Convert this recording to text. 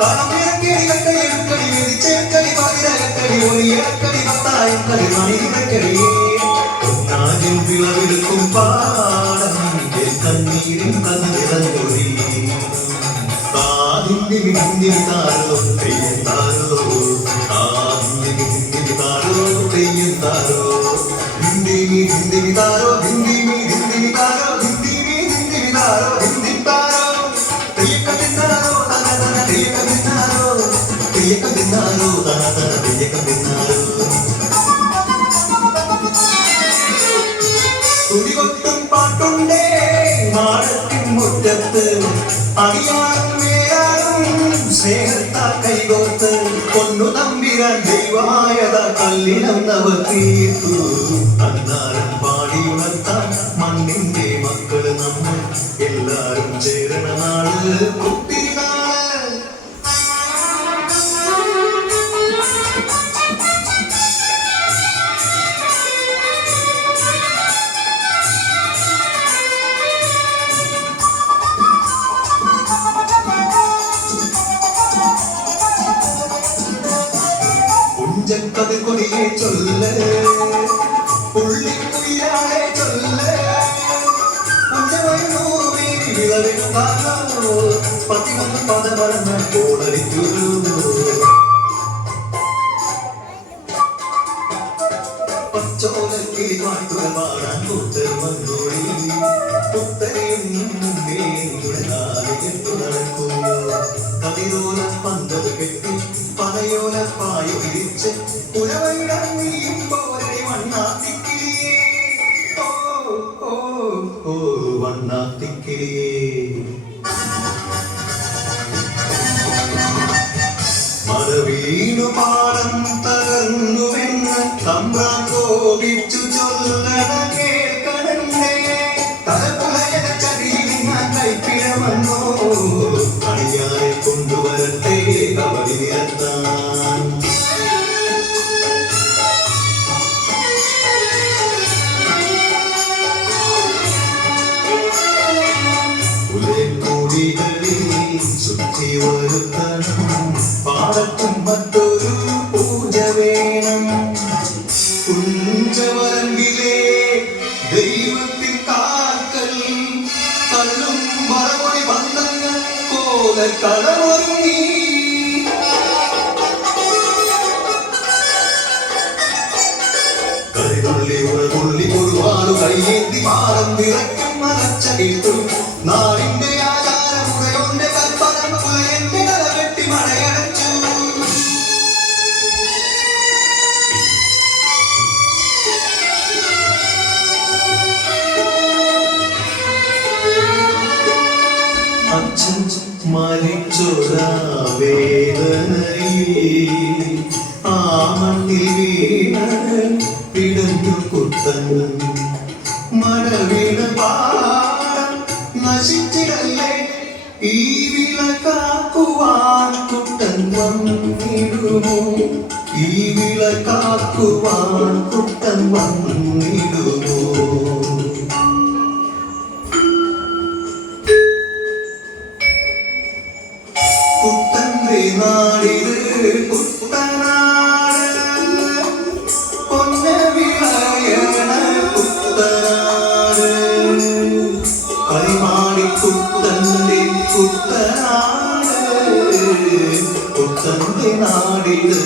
താളമിറക്കടി കട്ടടി എടുക്കടി വിധിച്ചേക്കടി പതിരകട്ടടി ഒളിയിറക്കടി പത്തായും കടി മണിക്കടി ഒന്നാകിൽ വിളവെടുക്കും പാടം കണ്ണീരിൻ കണ്ണിറങ്ങൊഴി ഹിന്ദി ഹിന്ദി താരോ തെയ്യം താരോ ഹിന്ദി ഹിന്ദി താരോ തെയ്യം താരോ ഹിന്ദി ഹിന്ദി താരോ ഹിന്ദി ഹിന്ദി താരോ ഹിന്ദി ഹിന്ദി താരോ ഹിന്ദി താരോ തെയ്യം തിന്നാരോ തന തന തെയ്യം തിന്നാരോ തെയ്യം തിന്നാരോ തന തന തെയ്യം തിന്നാരോ തുടികൊട്ടും പാട്ടുണ്ടേ നാടത്തിൻ മുറ്റത്ത് അടിയാറും സ്നേഹത്താൽ കൈകോർത്ത് പൊന്നു തമ്പിരാൻ ദൈവമായത കല്ലിനന്നവർ തീർത്തു അന്നാരം പാടിയുണർത്താൻ മണ്ണിന്റെ മക്കള് നമ്മൾ എല്ലാരും ചേരണ നാള് ഒത്തിരിനാള് കതിർകൊടിയെ ചൊല്ല് പുള്ളിക്കുയിലാളെ ചൊല്ല് വിളവെടുത്താലോ 11 പദമറന്ന് കോടടിക്കൂ പച്ചോലക്കിളി പാട്ടുകൾ പാടാൻ കൂട്ടർ വന്നോടി പുത്തനെയും നടക്കുന്നു കതിരോല പന്തത് കെട്ടി പനയോല പായ വിരിച്ച് പുലവയിടങ്ങിയുമ്പോഴേ വണ്ണാത്തിക്കിളിയേ ഓ വണ്ണാത്തിക്കിളിയേ മറവീണു പാടം തകർന്നുവെന്ന് തമ്പ്രാൻ കോപിച്ചു ചൊല്ലണ കേൾക്കണേ തലപ്പുലയന ചതിയിൽ ഞാൻ കൈപ്പിഴവന്നോ അണിയാരെ കൊണ്ടുവരട്ടെ കവടി നിരത്താൻ പുലക്കൂടികളിൽ ശുദ്ധി വരുത്തണം പാടത്തും മറ്റൊരു പൂജ വേണം കുഞ്ചവരമ്പിലെ ദൈവത്തിൻ കാക്കൽ കല്ലും മറമൊഴി ബന്ധങ്ങൾ പോലെ കടമൊരുങ്ങി കളിതുള്ളി ഉൾകൊള്ളി ഒരുപാട് കൈയേന്തി പാടം നിറയ്ക്കും മലച്ച കേട്ടു നാടിന്റെ ആചാരമുറയോന്റെ കൽപ്പന പുലയന്റെ കല കെട്ടി മഴയടച്ചു അച്ഛൻ മരിച്ചൊരാ വേദനയിൽ ആ മണ്ണിൽ വീണ പിടഞ്ഞു കുത്തൻ മഴവീണ പാടം നശിച്ചിടല്ലേ ഈ വിള കാക്കുവാൻ കുട്ടൻ വന്നിടുമോ ഈ വിള കാക്കുവാൻ കുട്ടൻ വന്നിടുമോ കുട്ടന്റെ നാടിത് കുട്ടനാട് പൊന്ന വിളയണ കുട്ടനാട് കളിമാടി കുട്ടന്റെ കുട്ടനാട് കുട്ടന്റെ നാടിത്